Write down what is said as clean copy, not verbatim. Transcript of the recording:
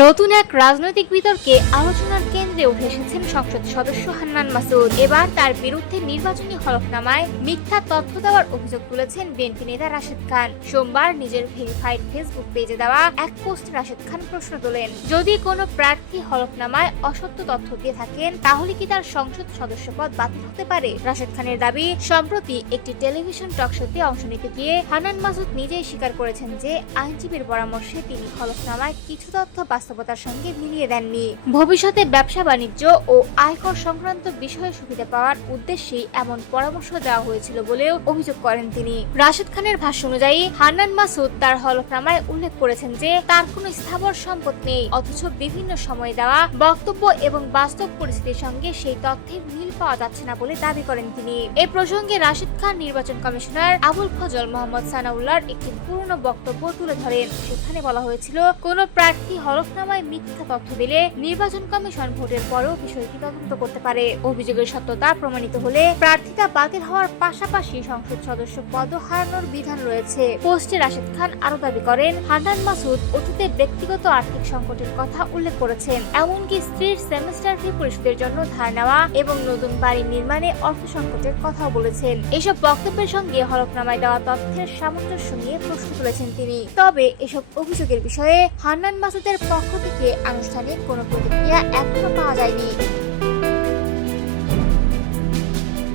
নতুন এক রাজনৈতিক বিতর্কে আলোচনার কেন্দ্রে উঠে এসেছেন সংসদ সদস্য হান্নান মাসুদ। এবার তার বিরুদ্ধে নির্বাচনী হলফনামায় মিথ্যা তথ্য দেওয়ার অভিযোগ তুলেছেন বিএনপি নেতা রাশেদ খান। সোমবার নিজের ভেরিফাইড ফেসবুক পেজে দেওয়া এক পোস্টে রাশেদ খান প্রশ্ন তোলেন, যদি কোনো প্রার্থী হলফনামায় অসত্য তথ্য দিয়ে থাকেন তাহলে কি তার সংসদ সদস্য পদ বাতিল হতে পারে? রাশেদ খানের দাবি, সম্প্রতি একটি টেলিভিশন টকশোতে অংশ নিতে গিয়ে হান্নান মাসুদ নিজেই স্বীকার করেছেন যে আইনজীবীর পরামর্শে তিনি হলফনামায় কিছু তথ্য বাস্তবতার সঙ্গে মিলিয়ে দেননি। ভবিষ্যতে ব্যবসা বাণিজ্য ও আয়কর সংক্রান্ত বিষয়ে সুবিধা পাওয়ার উদ্দেশ্যেই এমন পরামর্শ দেওয়া হয়েছিল বলেও অভিযোগ করেন তিনি। রাশেদ খানের ভাষ্য অনুযায়ী হান্নান মাসুদ তার হলফনামায় উল্লেখ করেছেন যে তার কোনো স্থাবর সম্পদ নেই, অথচ বিভিন্ন সময়ে দেওয়া বক্তব্য এবং বাস্তব পরিস্থিতির সঙ্গে সেই তথ্যের মিল পাওয়া যাচ্ছে না বলে দাবি করেন তিনি। এই প্রসঙ্গে রাশেদ খান নির্বাচন কমিশনার আবুল ফজল মোহাম্মদ সানাউল্লাহর একটি পুরনো বক্তব্য তুলে ধরেন। সেখানে বলা হয়েছিল, কোনো প্রার্থী হলফনামায় মিথ্যা তথ্য দিলে নির্বাচন কমিশন ভোটের পরও বিষয়টি তদন্ত করতে পারে। অভিযোগের সত্যতা প্রমাণিত হলে প্রার্থিতা বাতিল হওয়ার পাশাপাশি সংসদ সদস্য পদ হারানোর বিধান রয়েছে। পোস্টে রাশেদ খান আরো দাবি করেন, হান্নান মাসুদ অতীতে ব্যক্তিগত আর্থিক সংকটের কথা উল্লেখ করেছেন, এমনকি স্ত্রীর সেমেস্টার ফি পরিশোধের জন্য ধার নেওয়া এবং নতুন বাড়ি নির্মাণে অর্থ সংকটের কথাও বলেছেন। এসব বক্তব্যের সঙ্গে হলফনামায় দেওয়া তথ্যের সামঞ্জস্য নিয়ে প্রশ্ন তুলেছেন তিনি। তবে এসব অভিযোগের বিষয়ে হান্নান মাসুদের পক্ষ থেকে আনুষ্ঠানিক কোনো প্রতিক্রিয়া এখনো পাওয়া যায়নি।